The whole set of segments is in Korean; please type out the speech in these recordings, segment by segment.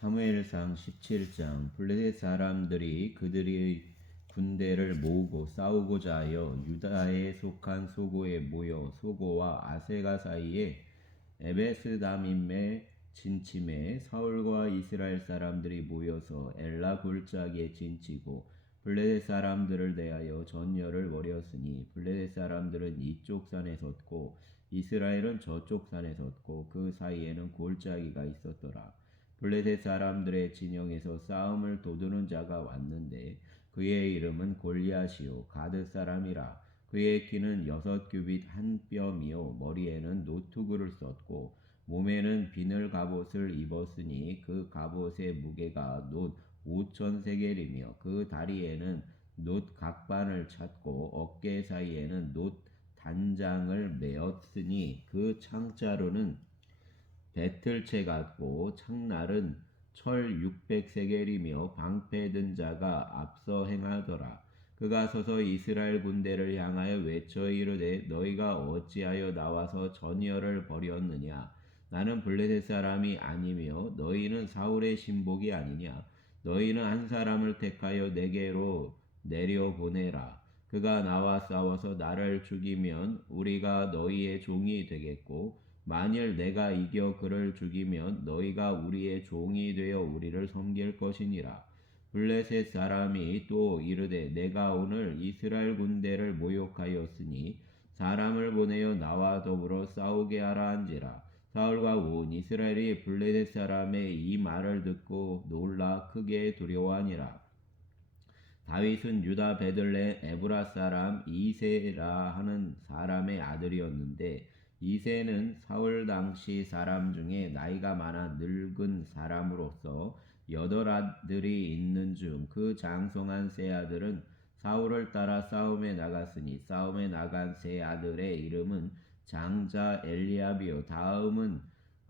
사무엘상 17장. 블레셋 사람들이 그들의 군대를 모으고 싸우고자 하여 유다에 속한 소고에 모여 소고와 아세가 사이에 에베스다밈에 진침해 사울과 이스라엘 사람들이 모여서 엘라 골짜기에 진치고 블레셋 사람들을 대하여 전열을 벌였으니 블레셋 사람들은 이쪽 산에 섰고 이스라엘은 저쪽 산에 섰고 그 사이에는 골짜기가 있었더라. 블레셋 사람들의 진영에서 싸움을 도두는 자가 왔는데 그의 이름은 골리앗이요 가드 사람이라. 그의 키는 6규빗 한 뼘이요 머리에는 노투구를 썼고 몸에는 비늘 갑옷을 입었으니 그 갑옷의 무게가 놋 5,000세겔이며 그 다리에는 놋 각반을 찼고 어깨 사이에는 놋 단장을 메었으니 그 창자루는 배틀채 같고 창날은 철 600세겔이며 방패든 자가 앞서 행하더라. 그가 서서 이스라엘 군대를 향하여 외쳐 이르되 너희가 어찌하여 나와서 전열을 벌였느냐. 나는 블레셋 사람이 아니며 너희는 사울의 신복이 아니냐. 너희는 한 사람을 택하여 내게로 내려보내라. 그가 나와 싸워서 나를 죽이면 우리가 너희의 종이 되겠고 만일 내가 이겨 그를 죽이면 너희가 우리의 종이 되어 우리를 섬길 것이니라. 블레셋 사람이 또 이르되 내가 오늘 이스라엘 군대를 모욕하였으니 사람을 보내어 나와 더불어 싸우게 하라 한지라. 사울과 온 이스라엘이 블레셋 사람의 이 말을 듣고 놀라 크게 두려워하니라. 다윗은 유다 베들레 에브라 사람 이세라 하는 사람의 아들이었는데 이세는 사울 당시 사람 중에 나이가 많아 늙은 사람으로서 8아들이 있는 중 그 장성한 세 아들은 사울을 따라 싸움에 나갔으니 싸움에 나간 세 아들의 이름은 장자 엘리압이요 다음은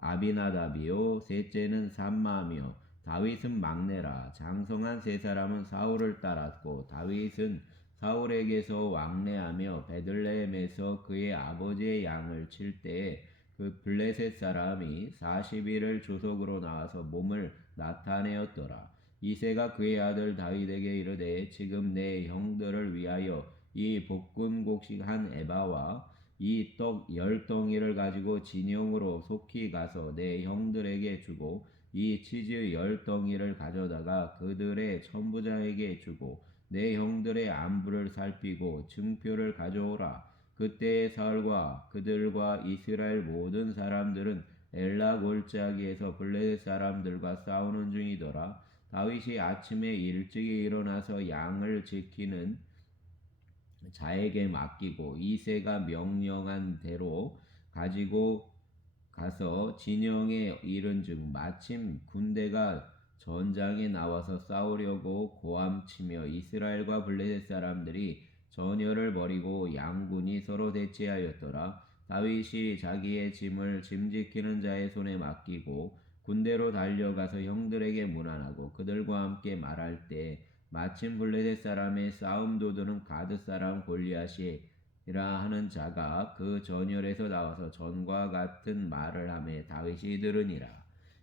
아비나답이요 셋째는 삼마며 다윗은 막내라. 장성한 세 사람은 사울을 따랐고 다윗은 사울에게서 왕래하며 베들레헴에서 그의 아버지의 양을 칠 때에 그 블레셋 사람이 40일을 조석으로 나와서 몸을 나타내었더라. 이새가 그의 아들 다윗에게 이르되 지금 내 형들을 위하여 이 볶은 곡식 한 에바와 이 떡 10덩이를 가지고 진영으로 속히 가서 내 형들에게 주고 이 치즈 10덩이를 가져다가 그들의 천부장에게 주고 내 형들의 안부를 살피고 증표를 가져오라. 그때의 사울과 그들과 이스라엘 모든 사람들은 엘라 골짜기에서 블레셋 사람들과 싸우는 중이더라. 다윗이 아침에 일찍이 일어나서 양을 지키는 자에게 맡기고 이새가 명령한 대로 가지고 가서 진영에 이른즉 마침 군대가 전장에 나와서 싸우려고 고함치며 이스라엘과 블레셋 사람들이 전열을 벌이고 양군이 서로 대치하였더라. 다윗이 자기의 짐을 짐 지키는 자의 손에 맡기고 군대로 달려가서 형들에게 문안하고 그들과 함께 말할 때 마침 블레셋 사람의 싸움 도두는 가드 사람 골리앗이라 하는 자가 그 전열에서 나와서 전과 같은 말을 하매 다윗이 들으니라.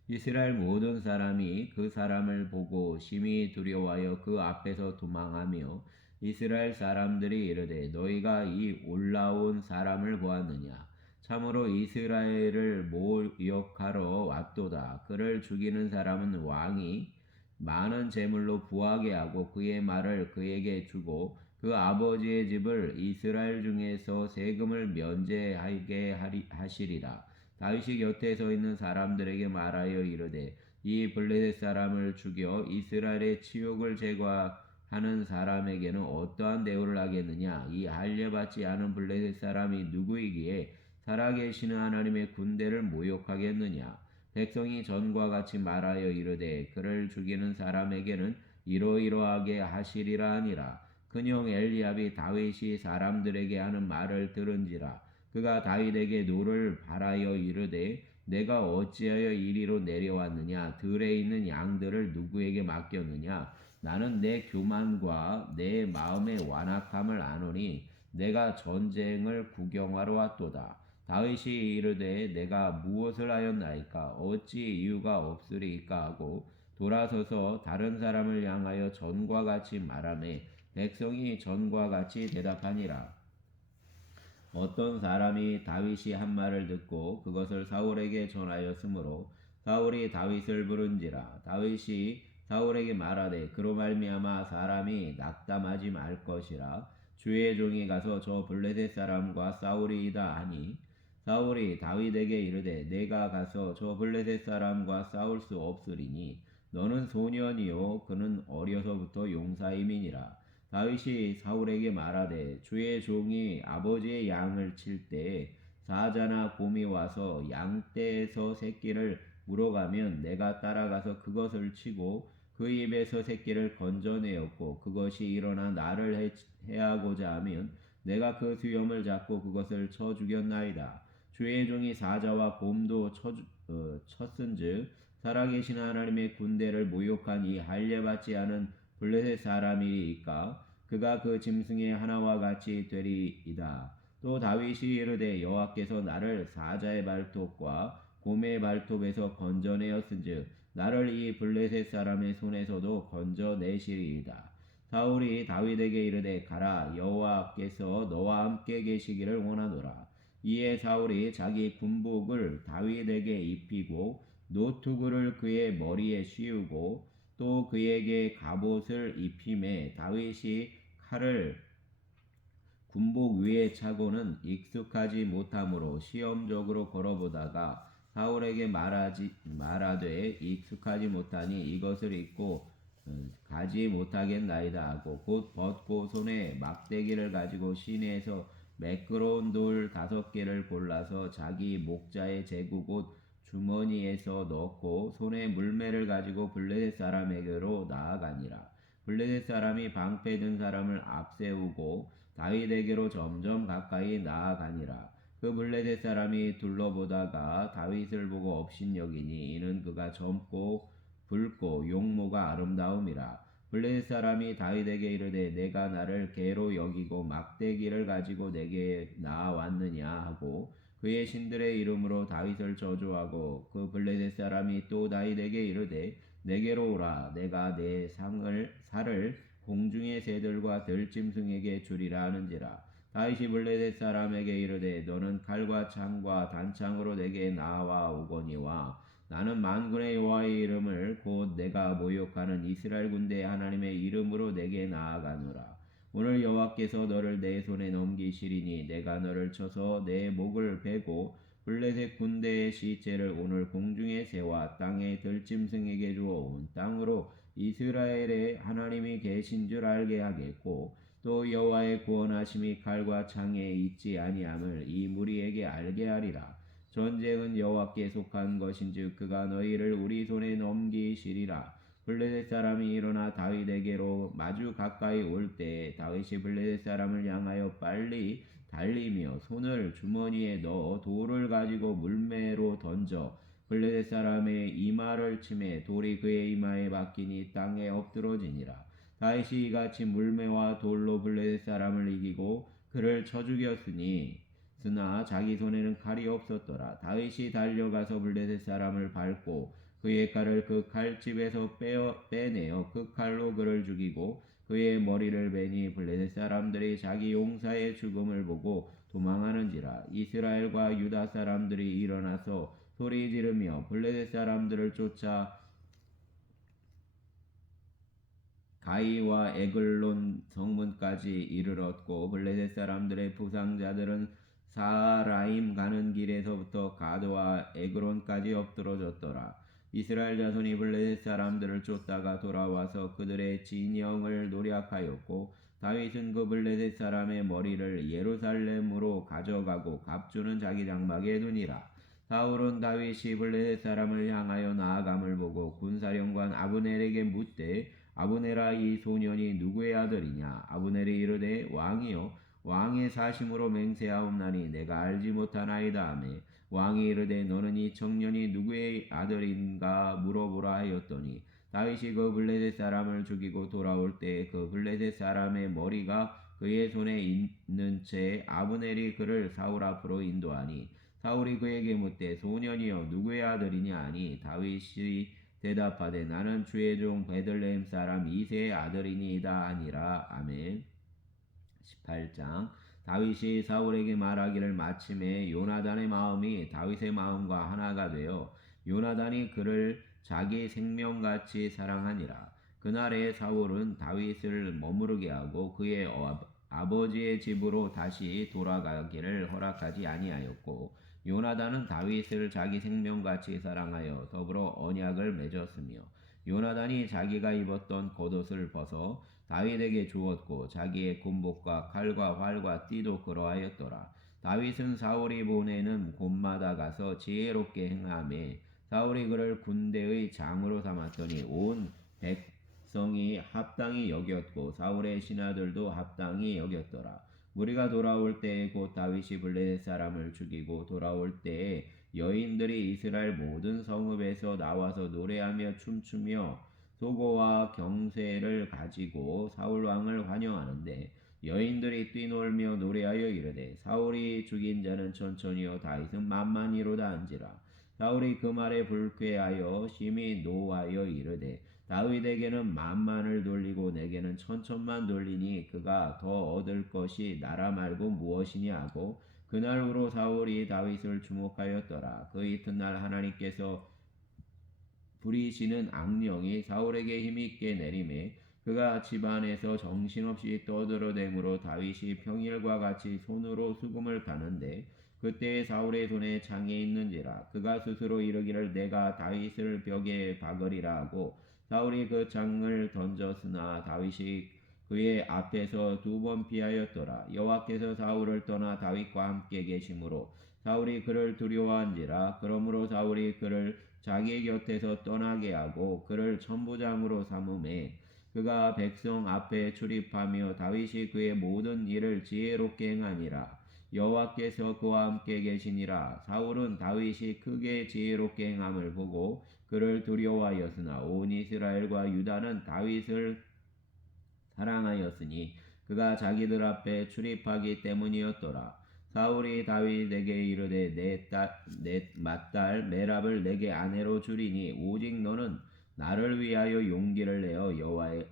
이스라엘 모든 사람이 그 사람을 보고 심히 두려워하여 그 앞에서 도망하며 이스라엘 사람들이 이르되 너희가 이 올라온 사람을 보았느냐. 참으로 이스라엘을 모욕하러 왔도다. 그를 죽이는 사람은 왕이 많은 재물로 부하게 하고 그의 말을 그에게 주고 그 아버지의 집을 이스라엘 중에서 세금을 면제하게 하시리라. 다윗이 곁에 서 있는 사람들에게 말하여 이르되 이 블레셋 사람을 죽여 이스라엘의 치욕을 제거하는 사람에게는 어떠한 대우를 하겠느냐. 이 할례받지 않은 블레셋 사람이 누구이기에 살아계시는 하나님의 군대를 모욕하겠느냐. 백성이 전과 같이 말하여 이르되 그를 죽이는 사람에게는 이러이러하게 하시리라 하니라. 그뇽 엘리압이 다윗이 사람들에게 하는 말을 들은지라. 그가 다윗에게 노를 바라여 이르되 내가 어찌하여 이리로 내려왔느냐. 들에 있는 양들을 누구에게 맡겼느냐. 나는 내 교만과 내 마음의 완악함을 아노니 내가 전쟁을 구경하러 왔도다. 다윗이 이르되 내가 무엇을 하였나이까 어찌 이유가 없으리이까 하고 돌아서서 다른 사람을 향하여 전과 같이 말하매 백성이 전과 같이 대답하니라. 어떤 사람이 다윗이 한 말을 듣고 그것을 사울에게 전하였으므로 사울이 다윗을 부른지라. 다윗이 사울에게 말하되 그로 말미암아 사람이 낙담하지 말 것이라. 주의 종이 가서 저 블레셋 사람과 싸우리이다 하니 사울이 다윗에게 이르되 내가 가서 저 블레셋 사람과 싸울 수 없으리니 너는 소년이요 그는 어려서부터 용사임이니라. 다윗이 사울에게 말하되 주의 종이 아버지의 양을 칠 때 사자나 곰이 와서 양떼에서 새끼를 물어가면 내가 따라가서 그것을 치고 그 입에서 새끼를 건져내었고 그것이 일어나 나를 해하고자 하면 내가 그 수염을 잡고 그것을 쳐 죽였나이다. 주의 종이 사자와 곰도 쳤은즉 살아계신 하나님의 군대를 모욕한 이 할례받지 않은 블레셋 사람이니까 그가 그 짐승의 하나와 같이 되리이다. 또 다윗이 이르되 여호와께서 나를 사자의 발톱과 곰의 발톱에서 건져내었은즉 나를 이 블레셋 사람의 손에서도 건져내시리이다. 사울이 다윗에게 이르되 가라 여호와께서 너와 함께 계시기를 원하노라. 이에 사울이 자기 군복을 다윗에게 입히고 노투구를 그의 머리에 씌우고 또 그에게 갑옷을 입히매 다윗이 칼을 군복 위에 차고는 익숙하지 못하므로 시험적으로 걸어보다가 사울에게 말하되 익숙하지 못하니 이것을 입고 가지 못하겠나이다 하고 곧 벗고 손에 막대기를 가지고 시내에서 매끄러운 돌 5개를 골라서 자기 목자의 제구 곧 주머니에서 넣고 손에 물매를 가지고 블레셋 사람에게로 나아가니라. 블레셋 사람이 방패 든 사람을 앞세우고 다윗에게로 점점 가까이 나아가니라. 그 블레셋 사람이 둘러보다가 다윗을 보고 업신여기니 이는 그가 젊고 붉고 용모가 아름다움이라. 블레셋 사람이 다윗에게 이르되 내가 나를 개로 여기고 막대기를 가지고 내게 나아왔느냐 하고 그의 신들의 이름으로 다윗을 저주하고 그 블레셋 사람이 또 다윗에게 이르되 내게로 오라 내가 내 살을 공중의 새들과 들짐승에게 주리라 하는지라. 다윗이 블레셋 사람에게 이르되 너는 칼과 창과 단창으로 내게 나와 오거니와 나는 만군의 여호와의 이름을 곧 내가 모욕하는 이스라엘 군대의 하나님의 이름으로 내게 나아가노라. 오늘 여호와께서 너를 내 손에 넘기시리니 내가 너를 쳐서 내 목을 베고 블레셋 군대의 시체를 오늘 공중의 새와 땅의 들짐승에게 주어온 땅으로 이스라엘의 하나님이 계신 줄 알게 하겠고 또 여호와의 구원하심이 칼과 창에 있지 아니함을 이 무리에게 알게 하리라. 전쟁은 여호와께 속한 것인즉 그가 너희를 우리 손에 넘기시리라. 블레셋 사람이 일어나 다윗에게로 마주 가까이 올 때에 다윗이 블레셋 사람을 향하여 빨리 달리며 손을 주머니에 넣어 돌을 가지고 물매로 던져 블레셋 사람의 이마를 치매 돌이 그의 이마에 박히니 땅에 엎드러지니라. 다윗이 이같이 물매와 돌로 블레셋 사람을 이기고 그를 쳐 죽였으니 쓰나 자기 손에는 칼이 없었더라. 다윗이 달려가서 블레셋 사람을 밟고 그의 칼을 그 칼집에서 빼내어 그 칼로 그를 죽이고 그의 머리를 베니 블레셋 사람들이 자기 용사의 죽음을 보고 도망하는지라. 이스라엘과 유다 사람들이 일어나서 소리 지르며 블레셋 사람들을 쫓아 가이와 에글론 성문까지 이르렀고 블레셋 사람들의 부상자들은 사라임 가는 길에서부터 가드와 에그론까지 엎드러졌더라. 이스라엘 자손이 블레셋 사람들을 쫓다가 돌아와서 그들의 진영을 노략하였고 다윗은 그 블레셋 사람의 머리를 예루살렘으로 가져가고 갑주는 자기 장막에 두니라. 사울은 다윗이 블레셋 사람을 향하여 나아감을 보고 군사령관 아브넬에게 묻되 아브넬아 이 소년이 누구의 아들이냐? 아브넬이 이르되 왕이요 왕의 사심으로 맹세하옵나니 내가 알지 못하나이다 하매 왕이 이르되 너는 이 청년이 누구의 아들인가 물어보라 하였더니 다윗이 그 블레셋 사람을 죽이고 돌아올 때 그 블레셋 사람의 머리가 그의 손에 있는 채 아브넬이 그를 사울 앞으로 인도하니 사울이 그에게 묻되 소년이여 누구의 아들이냐 하니 다윗이 대답하되 나는 주의 종 베들레헴 사람 이새의 아들이니이다 하니라. 아멘. 18장 다윗이 사울에게 말하기를 마침에 요나단의 마음이 다윗의 마음과 하나가 되어 요나단이 그를 자기 생명같이 사랑하니라. 그날에 사울은 다윗을 머무르게 하고 그의 아버지의 집으로 다시 돌아가기를 허락하지 아니하였고 요나단은 다윗을 자기 생명같이 사랑하여 더불어 언약을 맺었으며 요나단이 자기가 입었던 겉옷을 벗어 다윗에게 주었고 자기의 군복과 칼과 활과 띠도 그러하였더라. 다윗은 사울이 보내는 곳마다 가서 지혜롭게 행하매 사울이 그를 군대의 장으로 삼았더니 온 백성이 합당히 여겼고 사울의 신하들도 합당히 여겼더라. 무리가 돌아올 때에 곧 다윗이 블레셋 사람을 죽이고 돌아올 때에 여인들이 이스라엘 모든 성읍에서 나와서 노래하며 춤추며 소고와 경쇠를 가지고 사울 왕을 환영하는데 여인들이 뛰놀며 노래하여 이르되 사울이 죽인 자는 천천히요 다윗은 만만히로다 한지라. 사울이 그 말에 불쾌하여 심히 노하여 이르되 다윗에게는 만만을 돌리고 내게는 천천만 돌리니 그가 더 얻을 것이 나라 말고 무엇이냐 하고 그날 후로 사울이 다윗을 주목하였더라. 그 이튿날 하나님께서 부리시는 악령이 사울에게 힘있게 내림에 그가 집안에서 정신없이 떠들어대므로 다윗이 평일과 같이 손으로 수금을 가는데 그때에 사울의 손에 창이 있는지라. 그가 스스로 이르기를 내가 다윗을 벽에 박으리라 하고 사울이 그 창을 던졌으나 다윗이 그의 앞에서 2번 피하였더라. 여호와께서 사울을 떠나 다윗과 함께 계심으로 사울이 그를 두려워한지라. 그러므로 사울이 그를 자기 곁에서 떠나게 하고 그를 천부장으로 삼음에 그가 백성 앞에 출입하며 다윗이 그의 모든 일을 지혜롭게 행하니라. 여호와께서 그와 함께 계시니라. 사울은 다윗이 크게 지혜롭게 행함을 보고 그를 두려워하였으나 온 이스라엘과 유다는 다윗을 사랑하였으니 그가 자기들 앞에 출입하기 때문이었더라. 사울이 다윗에게 이르되 내 맏딸 메랍을 내게 아내로 주리니 오직 너는 나를 위하여 용기를 내어 여호와의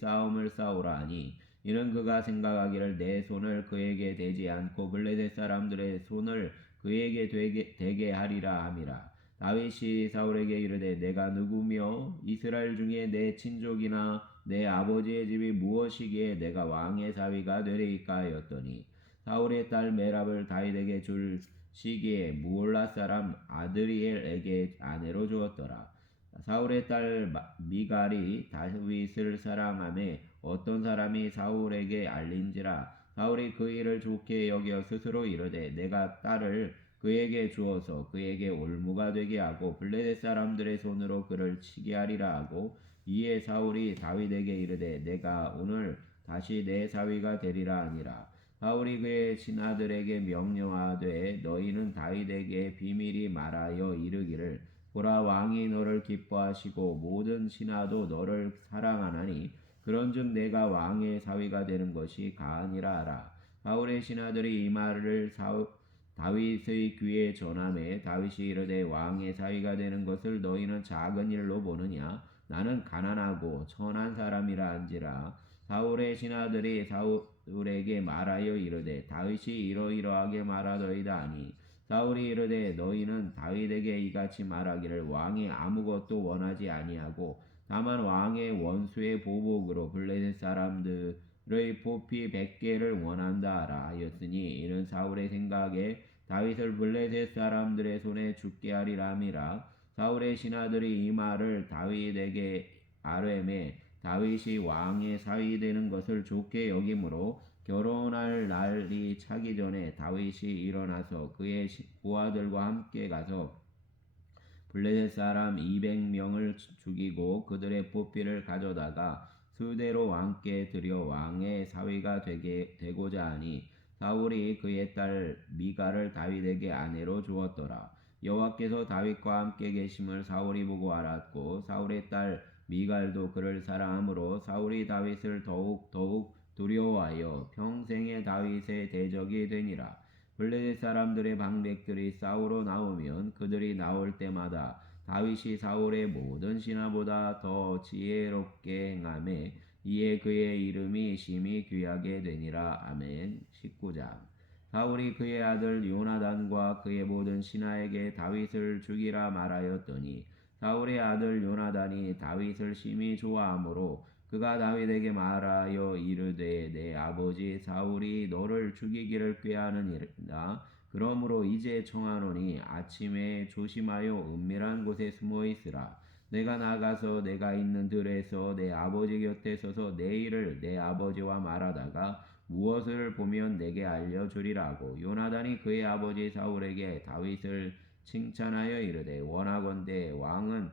싸움을 싸우라 하니 이는 그가 생각하기를 내 손을 그에게 대지 않고 블레셋 사람들의 손을 그에게 대게 하리라 함이라. 다윗이 사울에게 이르되 내가 누구며 이스라엘 중에 내 친족이나 내 아버지의 집이 무엇이기에 내가 왕의 사위가 되리이까 하였더니 사울의 딸 메랍을 다윗에게 줄 시기에 무올라 사람 아드리엘에게 아내로 주었더라. 사울의 딸 미갈이 다윗을 사랑하며 어떤 사람이 사울에게 알린지라. 사울이 그 일을 좋게 여겨 스스로 이르되 내가 딸을 그에게 주어서 그에게 올무가 되게 하고 블레셋 사람들의 손으로 그를 치게 하리라 하고 이에 사울이 다윗에게 이르되 내가 오늘 다시 내 사위가 되리라 하니라. 사울이 그의 신하들에게 명령하되 너희는 다윗에게 비밀이 말하여 이르기를 보라 왕이 너를 기뻐하시고 모든 신하도 너를 사랑하나니 그런즉 내가 왕의 사위가 되는 것이 가하니라 하라. 사울의 신하들이 이 말을 다윗의 귀에 전하매 다윗이 이르되 왕의 사위가 되는 것을 너희는 작은 일로 보느냐 나는 가난하고 천한 사람이라 한지라. 사울의 신하들이 사울에게 말하여 이르되 다윗이 이러이러하게 말하더이다 하니 사울이 이르되 너희는 다윗에게 이같이 말하기를 왕이 아무것도 원하지 아니하고 다만 왕의 원수의 보복으로 블레셋 사람들의 포피 100개를 원한다 하라 하였으니 이는 사울의 생각에 다윗을 블레셋 사람들의 손에 죽게 하리라 함이라. 사울의 신하들이 이 말을 다윗에게 아뢰매 다윗이 왕의 사위 되는 것을 좋게 여기므로 결혼할 날이 차기 전에 다윗이 일어나서 그의 부하들과 함께 가서 블레셋 사람 200명을 죽이고 그들의 포피를 가져다가 수대로 왕께 드려 왕의 사위가 되고자 하니 사울이 그의 딸 미갈을 다윗에게 아내로 주었더라. 여호와께서 다윗과 함께 계심을 사울이 보고 알았고 사울의 딸 미갈도 그를 사랑하므로 사울이 다윗을 더욱 두려워하여 평생에 다윗의 대적이 되니라. 블레셋 사람들의 방백들이 싸우러 나오면 그들이 나올 때마다 다윗이 사울의 모든 신하보다 더 지혜롭게 행하매 이에 그의 이름이 심히 귀하게 되니라. 아멘. 19장. 사울이 그의 아들 요나단과 그의 모든 신하에게 다윗을 죽이라 말하였더니 사울의 아들 요나단이 다윗을 심히 좋아하므로 그가 다윗에게 말하여 이르되 내 아버지 사울이 너를 죽이기를 꾀하느니라. 그러므로 이제 청하노니 아침에 조심하여 은밀한 곳에 숨어 있으라. 내가 나가서 내가 있는 들에서 내 아버지 곁에 서서 내 일을 내 아버지와 말하다가 무엇을 보면 내게 알려주리라고. 요나단이 그의 아버지 사울에게 다윗을 칭찬하여 이르되 원하건대 왕은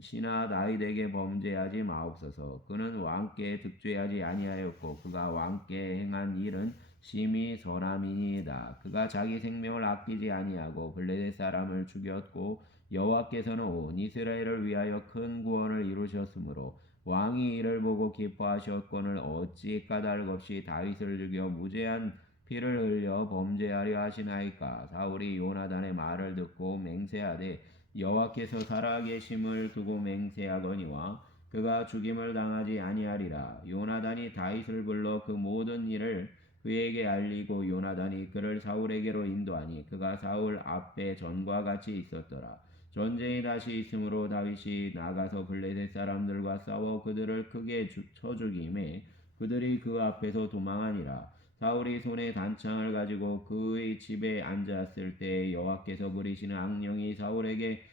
신하 다윗에게 범죄하지 마옵소서. 그는 왕께 득죄하지 아니하였고 그가 왕께 행한 일은 심히 선함이니이다. 그가 자기 생명을 아끼지 아니하고 블레셋 사람을 죽였고 여호와께서는 온 이스라엘을 위하여 큰 구원을 이루셨으므로 왕이 이를 보고 기뻐하셨거늘 어찌 까닭없이 다윗을 죽여 무죄한 피를 흘려 범죄하려 하시나이까. 사울이 요나단의 말을 듣고 맹세하되 여호와께서 살아계심을 두고 맹세하거니와 그가 죽임을 당하지 아니하리라. 요나단이 다윗을 불러 그 모든 일을 그에게 알리고 요나단이 그를 사울에게로 인도하니 그가 사울 앞에 전과 같이 있었더라. 전쟁이 다시 있으므로 다윗이 나가서 블레셋 사람들과 싸워 그들을 크게 쳐 죽임에 그들이 그 앞에서 도망하니라. 사울이 손에 단창을 가지고 그의 집에 앉았을 때 여호와께서 부리시는 악령이 사울에게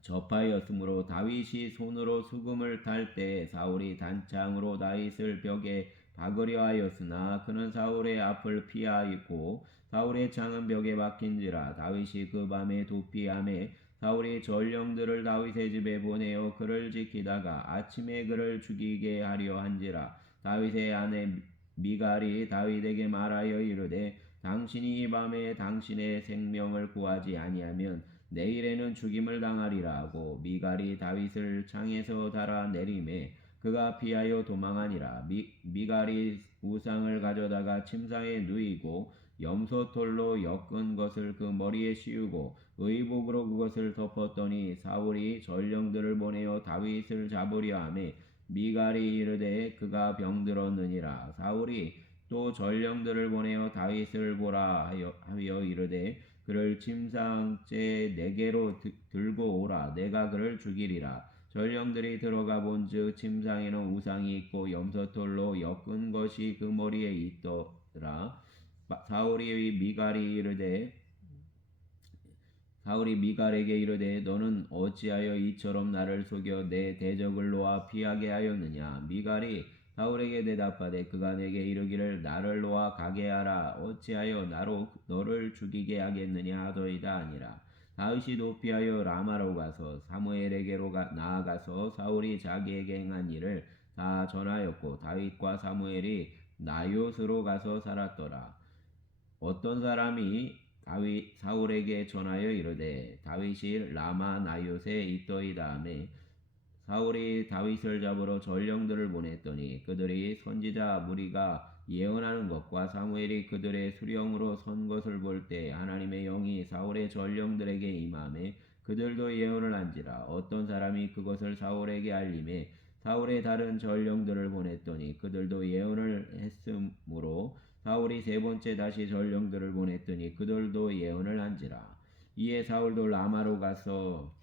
접하였으므로 다윗이 손으로 수금을 탈 때 사울이 단창으로 다윗을 벽에 박으려 하였으나 그는 사울의 앞을 피하였고 사울의 창은 벽에 박힌지라. 다윗이 그 밤에 도피하매 사울이 전령들을 다윗의 집에 보내어 그를 지키다가 아침에 그를 죽이게 하려 한지라. 다윗의 아내 미갈이 다윗에게 말하여 이르되 당신이 이 밤에 당신의 생명을 구하지 아니하면 내일에는 죽임을 당하리라 하고 미갈이 다윗을 창에서 달아 내림에 그가 피하여 도망하니라. 미갈이 우상을 가져다가 침상에 누이고 염소털로 엮은 것을 그 머리에 씌우고 의복으로 그것을 덮었더니 사울이 전령들을 보내어 다윗을 잡으려 하매 미갈이 이르되 그가 병들었느니라. 사울이 또 전령들을 보내어 다윗을 보라 하여 이르되 그를 침상째 내게로 들고 오라. 내가 그를 죽이리라. 전령들이 들어가 본즉 침상에는 우상이 있고 염소털로 엮은 것이 그 머리에 있더라. 사울이 미갈에게 이르되 너는 어찌하여 이처럼 나를 속여 내 대적을 놓아 피하게 하였느냐. 미갈이 사울에게 대답하되 그가 내게 이르기를 나를 놓아 가게 하라. 어찌하여 나로 너를 죽이게 하겠느냐 하더이다 아니라. 다윗이 도피하여 라마로 가서 사무엘에게로 나아가서 사울이 자기에게 행한 일을 다 전하였고 다윗과 사무엘이 나요스로 가서 살았더라. 어떤 사람이 사울에게 전하여 이르되 다윗이 라마 나요스에 있더이다 하매 사울이 다윗을 잡으러 전령들을 보냈더니 그들이 선지자 무리가 예언하는 것과 사무엘이 그들의 수령으로 선 것을 볼 때 하나님의 영이 사울의 전령들에게 임하매 그들도 예언을 한지라. 어떤 사람이 그것을 사울에게 알림에 사울의 다른 전령들을 보냈더니 그들도 예언을 했으므로 사울이 세 번째 다시 전령들을 보냈더니 그들도 예언을 한지라. 이에 사울도 라마로 가서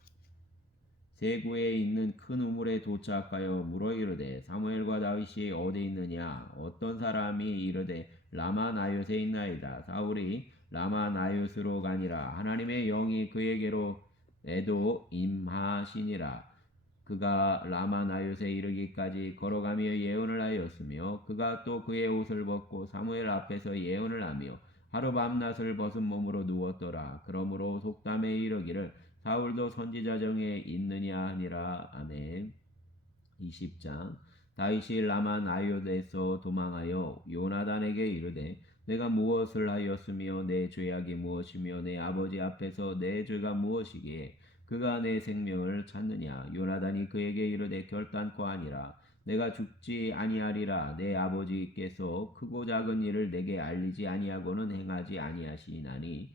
세구에 있는 큰 우물에 도착하여 물어 이르되 사무엘과 다윗이 어디 있느냐. 어떤 사람이 이르되 라마 나요스에 있나이다. 사울이 라마 나요스로 가니라. 하나님의 영이 그에게로 에도 임하시니라. 그가 라마 나요스에 이르기까지 걸어가며 예언을 하였으며 그가 또 그의 옷을 벗고 사무엘 앞에서 예언을 하며 하루 밤낮을 벗은 몸으로 누웠더라. 그러므로 속담에 이르기를 사울도 선지자 중에 있느냐 하니라. 아멘. 20장. 다윗이 라마 나요스에서 도망하여 요나단에게 이르되 내가 무엇을 하였으며 내 죄악이 무엇이며 내 아버지 앞에서 내 죄가 무엇이기에 그가 내 생명을 찾느냐. 요나단이 그에게 이르되 결단코 아니라. 내가 죽지 아니하리라. 내 아버지께서 크고 작은 일을 내게 알리지 아니하고는 행하지 아니하시나니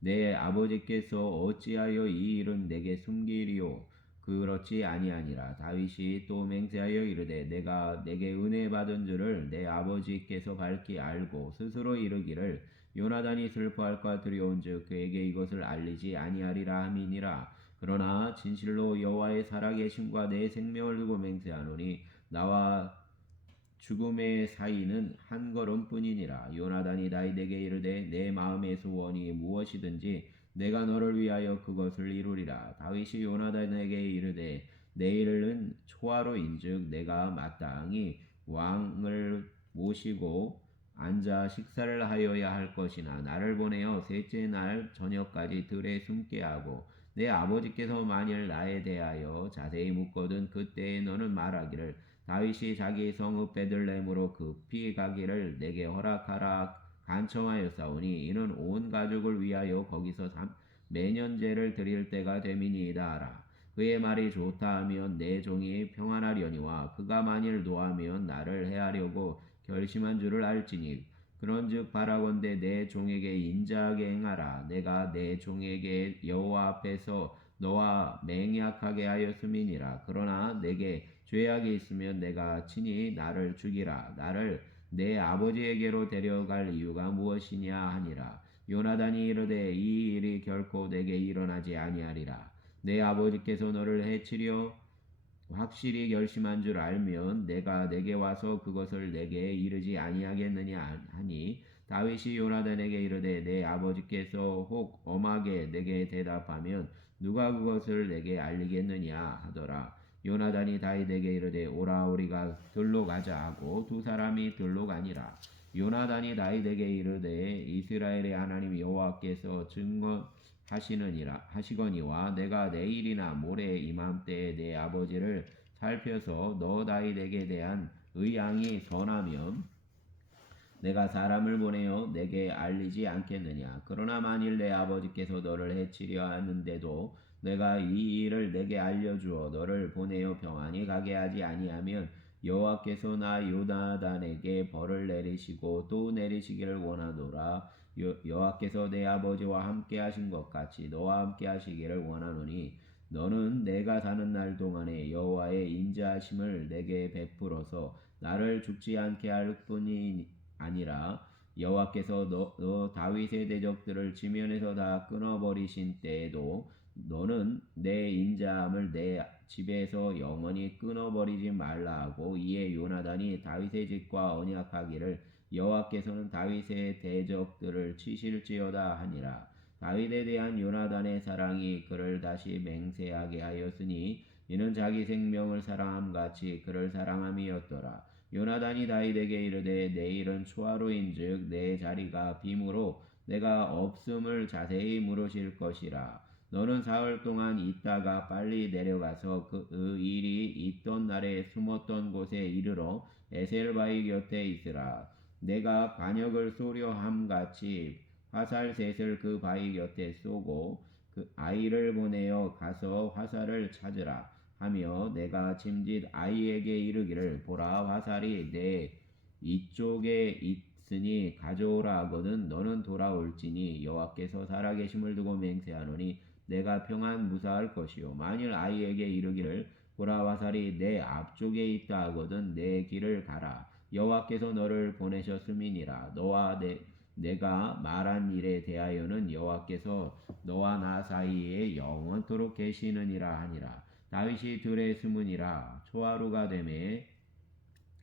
내 아버지께서 어찌하여 이 일은 내게 숨기리요? 그렇지 아니하니라. 다윗이 또 맹세하여 이르되 내가 내게 은혜 받은 줄을 내 아버지께서 밝히 알고 스스로 이르기를 요나단이 슬퍼할까 두려운즉 그에게 이것을 알리지 아니하리라 함이니라. 그러나 진실로 여호와의 살아계심과 내 생명을 두고 맹세하노니 나와 죽음의 사이는 한 걸음뿐이니라. 요나단이 다윗에게 이르되 내 마음의 소원이 무엇이든지 내가 너를 위하여 그것을 이루리라. 다윗이 요나단에게 이르되 내일은 초하루인즉 내가 마땅히 왕을 모시고 앉아 식사를 하여야 할 것이나 나를 보내어 셋째 날 저녁까지 들에 숨게 하고 내 아버지께서 만일 나에 대하여 자세히 묻거든 그때에 너는 말하기를 다윗이 자기 성읍 베들레헴으로 급히 가기를 내게 허락하라 간청하였사오니 이는 온 가족을 위하여 거기서 매년제를 드릴 때가 됨이니이다 하라. 그의 말이 좋다 하면 내 종이 평안하려니와 그가 만일 노하면 나를 해하려고 결심한 줄을 알지니 그런즉 바라건대 내 종에게 인자하게 행하라. 내가 내 종에게 여호와 앞에서 너와 맹약하게 하였음이니라. 그러나 내게 죄악이 있으면 내가 친히 나를 죽이라. 나를 내 아버지에게로 데려갈 이유가 무엇이냐 하니라. 요나단이 이르되 이 일이 결코 내게 일어나지 아니하리라. 내 아버지께서 너를 해치려 확실히 결심한 줄 알면 내가 내게 와서 그것을 내게 이르지 아니하겠느냐 하니 다윗이 요나단에게 이르되 내 아버지께서 혹 엄하게 내게 대답하면 누가 그것을 내게 알리겠느냐 하더라. 요나단이 다윗에게 이르되 오라 우리가 들로 가자 하고 두 사람이 들로 가니라. 요나단이 다윗에게 이르되 이스라엘의 하나님 여호와께서 하시거니와 내가 내일이나 모레 이맘때에 내 아버지를 살펴서 너 다윗에게 대한 의향이 선하면 내가 사람을 보내어 내게 알리지 않겠느냐. 그러나 만일 내 아버지께서 너를 해치려 하는데도 내가 이 일을 내게 알려주어 너를 보내어 평안히 가게 하지 아니하면 여호와께서 나 요나단에게 벌을 내리시고 또 내리시기를 원하노라. 여호와께서 내 아버지와 함께 하신 것 같이 너와 함께 하시기를 원하노니 너는 내가 사는 날 동안에 여호와의 인자하심을 내게 베풀어서 나를 죽지 않게 할 뿐이 아니라 여호와께서 너 다윗의 대적들을 지면에서 다 끊어버리신 때에도 너는 내 인자함을 내 집에서 영원히 끊어버리지 말라 하고 이에 요나단이 다윗의 집과 언약하기를 여호와께서는 다윗의 대적들을 치실지어다 하니라. 다윗에 대한 요나단의 사랑이 그를 다시 맹세하게 하였으니 이는 자기 생명을 사랑함 같이 그를 사랑함이었더라. 요나단이 다윗에게 이르되 내일은 초하루인즉 내 자리가 빔으로 내가 없음을 자세히 물으실 것이라. 너는 사흘 동안 있다가 빨리 내려가서 그 일이 있던 날에 숨었던 곳에 이르러 에셀바위 곁에 있으라. 내가 반역을 쏘려 함같이 화살셋을 그 바위 곁에 쏘고 그 아이를 보내어 가서 화살을 찾으라 하며 내가 짐짓 아이에게 이르기를 보라 화살이 내 이쪽에 있으니 가져오라 하거든 너는 돌아올지니 여호와께서 살아계심을 두고 맹세하노니 내가 평안 무사할 것이요 만일 아이에게 이르기를 보라 화살이 내 앞쪽에 있다 하거든 내 길을 가라 여호와께서 너를 보내셨음이니라 너와 내가 말한 일에 대하여는 여호와께서 너와 나 사이에 영원토록 계시느니라 하니라. 다윗이 들에 숨으니라 초하루가 되매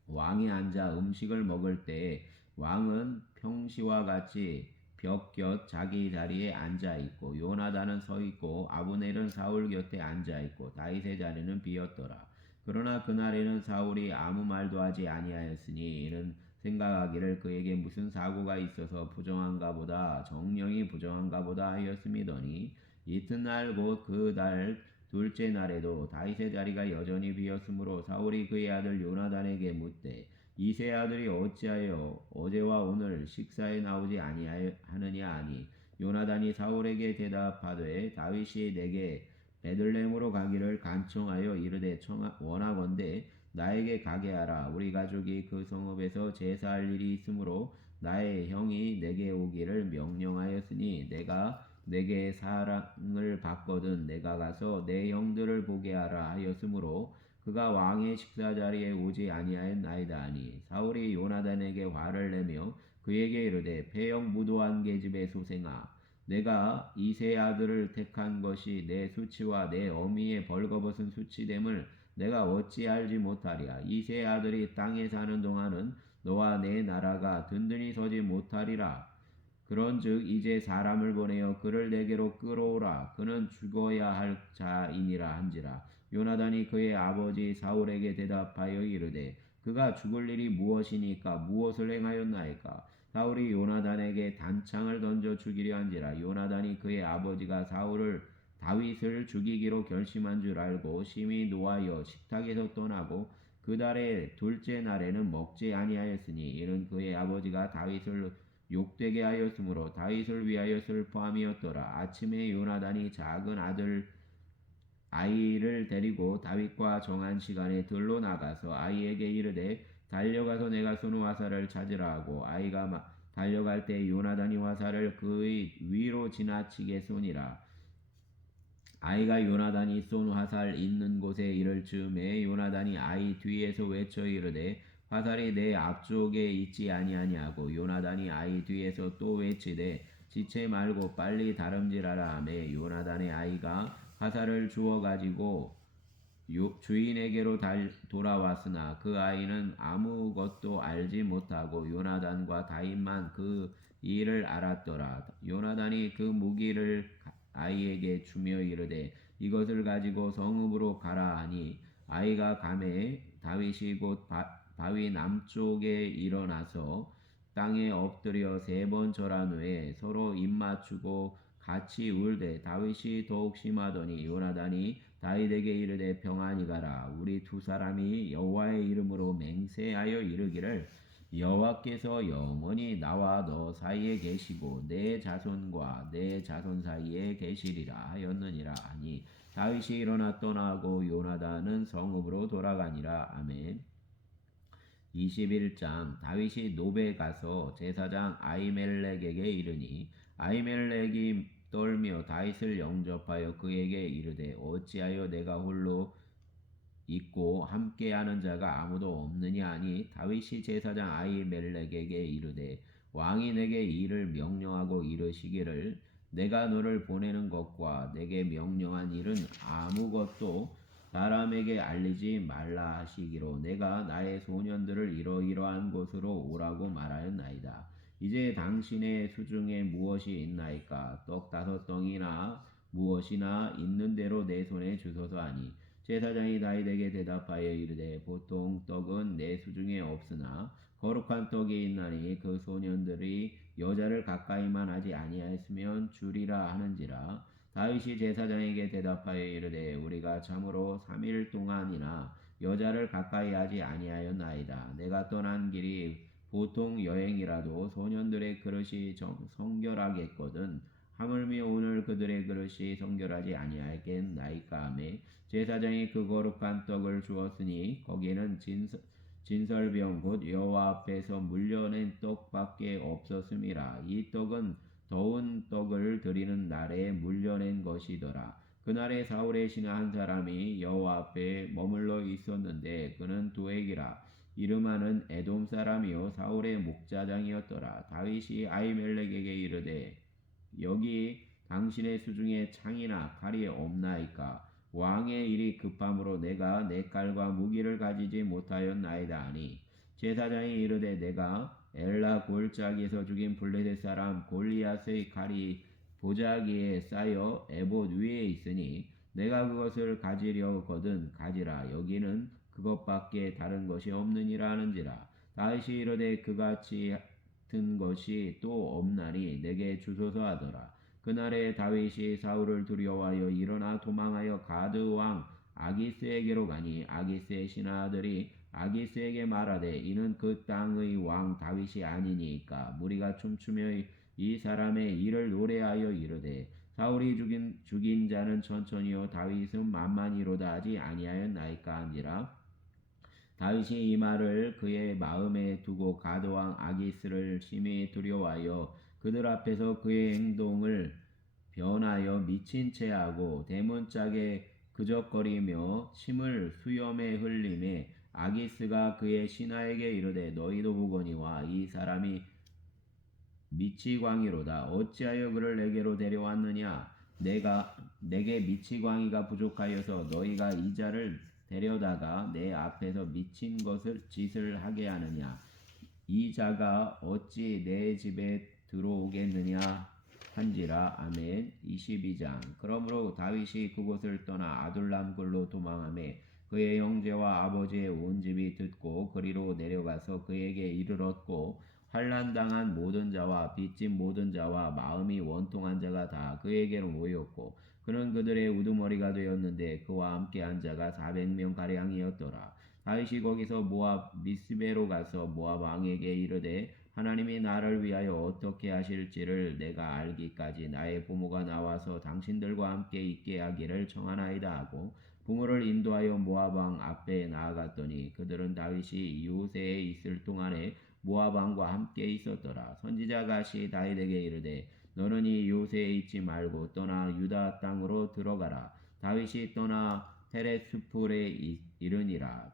왕이 앉아 음식을 먹을 때 왕은 평시와 같이 벽 곁 자기 자리에 앉아 있고 요나단은 서 있고 아브넬은 사울 곁에 앉아 있고 다윗의 자리는 비었더라. 그러나 그날에는 사울이 아무 말도 하지 아니하였으니 이는 생각하기를 그에게 무슨 사고가 있어서 부정한가 보다 정령이 부정한가 보다 하였음이더니 이튿날 곧 그 달 둘째 날에도 다윗의 자리가 여전히 비었으므로 사울이 그의 아들 요나단에게 묻되 이세 아들이 어찌하여 어제와 오늘 식사에 나오지 아니하느냐 하니 요나단이 사울에게 대답하되 다윗이 내게 베들레헴으로 가기를 간청하여 이르되 원하건대 나에게 가게 하라. 우리 가족이 그 성읍에서 제사할 일이 있으므로 나의 형이 내게 오기를 명령하였으니 내가 내게 사랑을 받거든 내가 가서 내 형들을 보게 하라 하였으므로 그가 왕의 식사 자리에 오지 아니하였나이다 하니 사울이 요나단에게 화를 내며 그에게 이르되 패역 무도한 계집의 소생아 내가 이세 아들을 택한 것이 내 수치와 내 어미의 벌거벗은 수치됨을 내가 어찌 알지 못하랴. 이세 아들이 땅에 사는 동안은 너와 내 나라가 든든히 서지 못하리라. 그런즉 이제 사람을 보내어 그를 내게로 끌어오라. 그는 죽어야 할 자이니라 한지라. 요나단이 그의 아버지 사울에게 대답하여 이르되 그가 죽을 일이 무엇이니까 무엇을 행하였나이까. 사울이 요나단에게 단창을 던져 죽이려 한지라. 요나단이 그의 아버지가 다윗을 죽이기로 결심한 줄 알고 심히 노하여 식탁에서 떠나고 그 달의 둘째 날에는 먹지 아니하였으니 이는 그의 아버지가 다윗을 욕되게 하였으므로 다윗을 위하여 슬퍼함이었더라. 아침에 요나단이 작은 아이를 데리고 다윗과 정한 시간에 들로 나가서 아이에게 이르되 달려가서 내가 쏜 화살을 찾으라 하고 아이가 달려갈 때 요나단이 화살을 그의 위로 지나치게 쏘니라. 아이가 요나단이 쏜 화살 있는 곳에 이를 즈음에 요나단이 아이 뒤에서 외쳐 이르되 화살이 내 앞쪽에 있지 아니하냐고 요나단이 아이 뒤에서 또 외치되 지체 말고 빨리 다름질하라 하매 요나단의 아이가 화살을 주워 가지고 주인에게로 돌아왔으나 그 아이는 아무것도 알지 못하고 요나단과 다윗만 그 일을 알았더라. 요나단이 그 무기를 아이에게 주며 이르되 이것을 가지고 성읍으로 가라 하니 아이가 가매 다윗이 곧 바위 남쪽에 일어나서 땅에 엎드려 3번 절한 후에 서로 입맞추고 같이 울되 다윗이 더욱 심하더니 요나단이 다윗에게 이르되 평안히 가라. 우리 두 사람이 여호와의 이름으로 맹세하여 이르기를 여호와께서 영원히 나와 너 사이에 계시고 내 자손과 내 자손 사이에 계시리라 하였느니라 하니 다윗이 일어나 떠나고 요나단은 성읍으로 돌아가니라. 아멘. 21장 다윗이 노베 가서 제사장 아히멜렉에게 이르니 아히멜렉이 떨며 다윗을 영접하여 그에게 이르되 어찌하여 내가 홀로 있고 함께하는 자가 아무도 없느냐 하니 다윗이 제사장 아히멜렉에게 이르되 왕이 내게 이를 명령하고 이르시기를 내가 너를 보내는 것과 내게 명령한 일은 아무것도 사람에게 알리지 말라 하시기로 내가 나의 소년들을 이러이러한 곳으로 오라고 말하였나이다. 이제 당신의 수중에 무엇이 있나이까? 떡 5덩이나 무엇이나 있는 대로 내 손에 주소서 하니 제사장이 다윗에게 대답하여 이르되 보통 떡은 내 수중에 없으나 거룩한 떡이 있나니 그 소년들이 여자를 가까이만 하지 아니하였으면 주리라 하는지라. 다윗이 제사장에게 대답하여 이르되 우리가 참으로 3일 동안이나 여자를 가까이 하지 아니하였나이다. 내가 떠난 길이 보통 여행이라도 소년들의 그릇이 성결하겠거든. 하물며 오늘 그들의 그릇이 성결하지 아니하겠나이까 하매 제사장이 그 거룩한 떡을 주었으니 거기에는 진설병 곧 여호와 앞에서 물려낸 떡밖에 없었음이라. 이 떡은 더운 떡을 드리는 날에 물려낸 것이더라. 그날에 사울의 신하 한 사람이 여호와 앞에 머물러 있었는데 그는 도액이라. 이름하는 에돔 사람이요 사울의 목자장이었더라. 다윗이 아히멜렉에게 이르되 여기 당신의 수중에 창이나 칼이 없나이까? 왕의 일이 급함으로 내가 내 칼과 무기를 가지지 못하였나이다 하니 제사장이 이르되 내가 엘라 골짜기에서 죽인 블레셋 사람 골리앗의 칼이 보자기에 쌓여 에봇 위에 있으니 내가 그것을 가지려거든 가지라. 여기는 그것밖에 다른 것이 없느니라 하는지라. 다윗이 이르되 그같이 같은 것이 또 없나니 내게 주소서 하더라. 그날에 다윗이 사울을 두려워하여 일어나 도망하여 가드 왕 아기스에게로 가니 아기스의 신하들이 아기스에게 말하되 이는 그 땅의 왕 다윗이 아니니까 무리가 춤추며 이 사람의 일을 노래하여 이르되 사울이 죽인 자는 천천히요 다윗은 만만히로다 하지 아니하였나이까 하니라. 다윗이 이 말을 그의 마음에 두고 가드왕 아기스를 심히 두려워하여 그들 앞에서 그의 행동을 변하여 미친 채 하고 대문짝에 그적거리며 침을 수염에 흘리매 아기스가 그의 신하에게 이르되 너희도 보거니와 이 사람이 미치광이로다. 어찌하여 그를 내게로 데려왔느냐? 내게 미치광이가 부족하여서 너희가 이 자를 데려다가 내 앞에서 미친 짓을 하게 하느냐? 이 자가 어찌 내 집에 들어오겠느냐 한지라. 아멘. 22장. 그러므로 다윗이 그곳을 떠나 아둘람굴로 도망하매 그의 형제와 아버지의 온 집이 듣고 그리로 내려가서 그에게 이르렀고 환난당한 모든 자와 빚진 모든 자와 마음이 원통한 자가 다 그에게로 모였고 그는 그들의 우두머리가 되었는데 그와 함께한 자가 400명 가량이었더라. 다윗이 거기서 모압 미스베로 가서 모압 왕에게 이르되 하나님이 나를 위하여 어떻게 하실지를 내가 알기까지 나의 부모가 나와서 당신들과 함께 있게 하기를 청하나이다 하고 부모를 인도하여 모압 왕 앞에 나아갔더니 그들은 다윗이 유세에 있을 동안에 모압 왕과 함께 있었더라. 선지자 갓이 다윗에게 이르되 너는 이 요새에 있지 말고 떠나 유다 땅으로 들어가라. 다윗이 떠나 헤레스풀에 이르니라.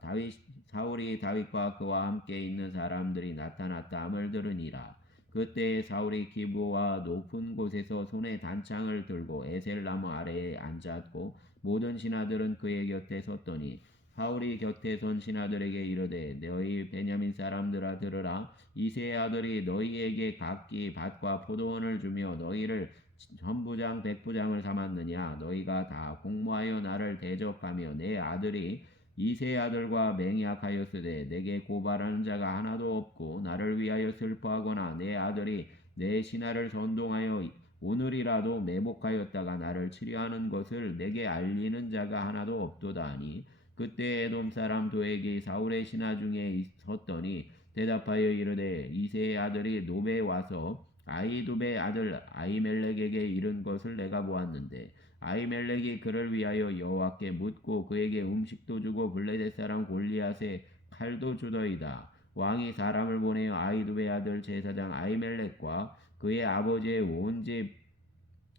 사울이 다윗과 그와 함께 있는 사람들이 나타났다 함을 들으니라. 그때 사울이 기브와 높은 곳에서 손에 단창을 들고 에셀나무 아래에 앉았고 모든 신하들은 그의 곁에 섰더니 사울이 곁에 선 신하들에게 이르되 너희 베냐민 사람들아 들으라. 이새의 아들이 너희에게 각기 밭과 포도원을 주며 너희를 천부장 백부장을 삼았느냐? 너희가 다 공모하여 나를 대적하며 내 아들이 이새의 아들과 맹약하였으되 내게 고발하는 자가 하나도 없고 나를 위하여 슬퍼하거나 내 아들이 내 신하를 선동하여 오늘이라도 매복하였다가 나를 치료하는 것을 내게 알리는 자가 하나도 없도다 하니 그때 에돔 사람 도액이 사울의 신하 중에 섰더니 대답하여 이르되 이새의 아들이 노베에 와서 아히두베의 아들 아히멜렉에게 이른 것을 내가 보았는데 아히멜렉이 그를 위하여 여호와께 묻고 그에게 음식도 주고 블레셋 사람 골리앗의 칼도 주더이다. 왕이 사람을 보내어 아히두베의 아들 제사장 아히멜렉과 그의 아버지의 온 집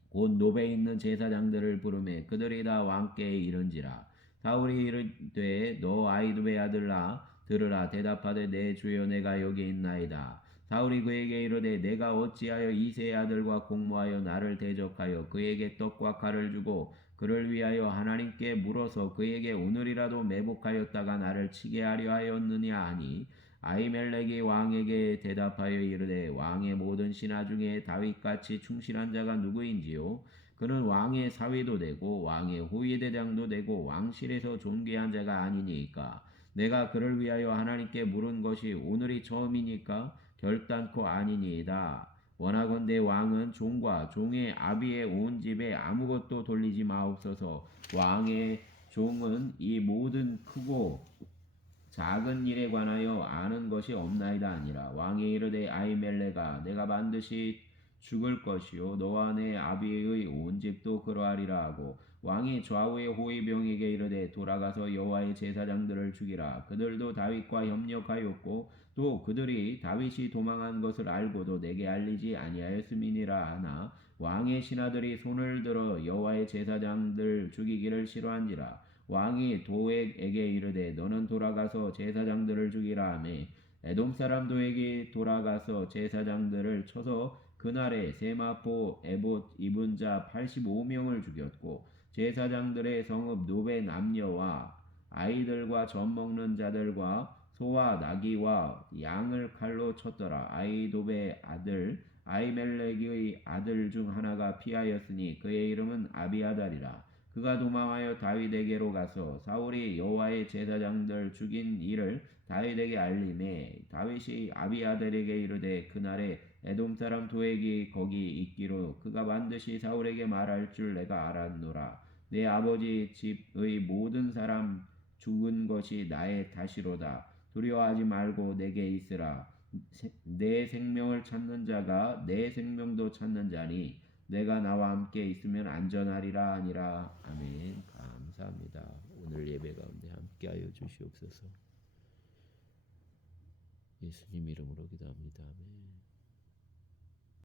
곧 노베에 있는 제사장들을 부르매 그들이 다 왕께 이른지라. 사울이 이르되 너 아히두베의 아들아 들으라. 대답하되 내 주여 내가 여기 있나이다. 사울이 그에게 이르되 내가 어찌하여 이새의 아들과 공모하여 나를 대적하여 그에게 떡과 칼을 주고 그를 위하여 하나님께 물어서 그에게 오늘이라도 매복하였다가 나를 치게 하려 하였느냐 하니 아히멜렉이 왕에게 대답하여 이르되 왕의 모든 신하 중에 다윗같이 충실한 자가 누구인지요? 그는 왕의 사위도 되고 왕의 호위대장도 되고 왕실에서 존귀한 자가 아니니까. 내가 그를 위하여 하나님께 물은 것이 오늘이 처음이니까 결단코 아니니이다. 원하건대 왕은 종과 종의 아비의 온 집에 아무것도 돌리지 마옵소서. 왕의 종은 이 모든 크고 작은 일에 관하여 아는 것이 없나이다 아니라. 왕이 이르되 아히멜렉아 내가 반드시 죽을 것이요 너와 내 아비의 온 집도 그러하리라 하고 왕이 좌우의 호위병에게 이르되 돌아가서 여호와의 제사장들을 죽이라. 그들도 다윗과 협력하였고 또 그들이 다윗이 도망한 것을 알고도 내게 알리지 아니하였음이니라 하나 왕의 신하들이 손을 들어 여호와의 제사장들 죽이기를 싫어한지라. 왕이 도액에게 이르되 너는 돌아가서 제사장들을 죽이라 하매 에돔 사람 도액이 돌아가서 제사장들을 쳐서 그날에 세마포 에봇 입은 자 85명을 죽였고 제사장들의 성읍 노베 남녀와 아이들과 젖 먹는 자들과 소와 나귀와 양을 칼로 쳤더라. 아히도베의 아들 아히멜렉의 아들 중 하나가 피하였으니 그의 이름은 아비아달이라. 그가 도망하여 다윗에게로 가서 사울이 여호와의 제사장들 죽인 일을 다윗에게 알림해 다윗이 아비아달에게 이르되 그날에 에돔 사람 도액이 거기 있기로 그가 반드시 사울에게 말할 줄 내가 알았노라. 내 아버지 집의 모든 사람 죽은 것이 나의 탓이로다. 두려워하지 말고 내게 있으라. 내 생명을 찾는 자가 내 생명도 찾는 자니 내가 나와 함께 있으면 안전하리라 아니라. 아멘. 감사합니다. 오늘 예배 가운데 함께하여 주시옵소서. 예수님 이름으로 기도합니다. 아멘.